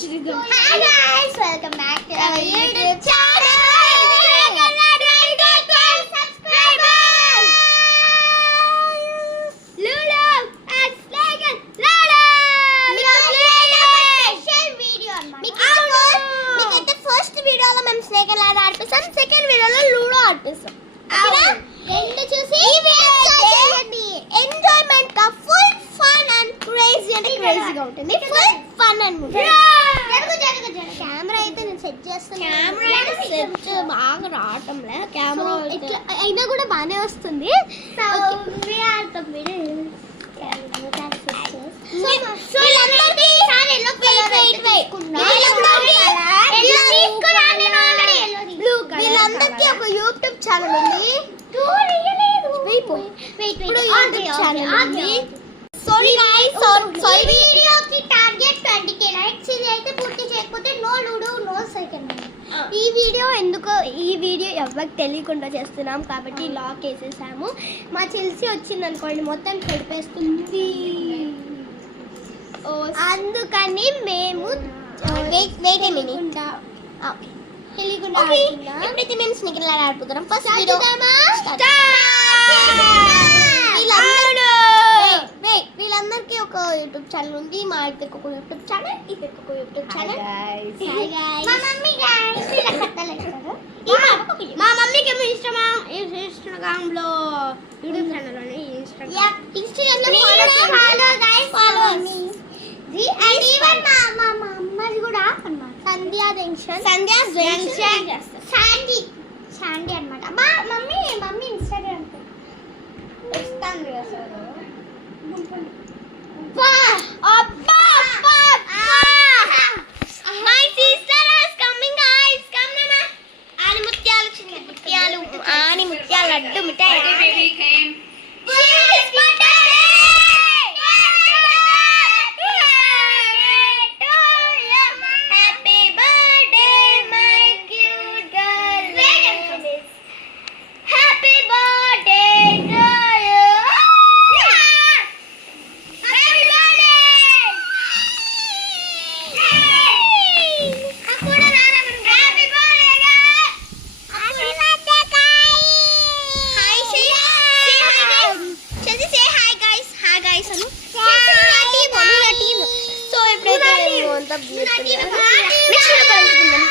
Hi guys, welcome back to our YouTube channel. Second వీడియోలో ludo ఆడిపిస్తాం. రెండు చూసి enjoyment గా ఫుల్ ఫన్ అండ్ క్రేజీ అంటే క్రేజీగా ఉంటుంది. ఫుల్ ఫన్ అనుకుంటా. కెమెరా అయితే నేను సెట్ చేస్తాను. కెమెరా సెట్ బాగా రావటంలే. కెమెరా అయినా కూడా బాగానే వస్తుంది. వీళ్ళందరికీ ఒక యూట్యూబ్ ఛానల్ ఉంది. సారీ గైస్, సారీ వీడియోకి టార్గెట్ 20k లైక్స్. ఇది అయితే పూర్తి చేయకపోతే నో లూడో నో సెకండ్. ఈ వీడియో ఎవరికి తెలియకుండా చేస్తున్నాం కాబట్టి లాక్ వేసేసాము. మా చెల్సి వచ్చింది అనుకోండి మొత్తం చెడిపేస్తుంది. అందుకని మేము ఎప్పుడైతే మేము స్నికర్ లాగా ఆడిపోతున్నాం. ఫస్ట్ వీళ్ళందరికీ ఒక యూట్యూబ్ ఛానల్ ఉంది. మా ఇద్దరికి ఒక యూట్యూబ్ ఛానల్, ఇద్దరికి ఒక యూట్యూబ్ ఛానల్. మా మమ్మీకి ఏమో ఇన్స్టాగ్రామ్ లో యూట్యూబ్ ఛానల్ అని ఇన్స్టాగ్రామ్ లో ఫాలో అండ్ ఈవెన్ మా అమ్మది కూడా అన్నమాట. సంధ్యా శాండీ అన్నమాట. మా మమ్మీ ఇన్స్టాగ్రామ్ ఇస్తాను అసలు. My sister is coming guys. Come mama. Ani mutyaalu chinna mutyaalu laddu mitai. Baby came. Happy birthday my cute girl. Happy birthday to you. Happy birthday. Akuda nana happy birthday guys. Happy birthday guys. Hi say hi guys. Chelsea say hi guys. Hi guys anu. So ఎప్పుడైతే మేము అంతా next video కలుసుకుందాం.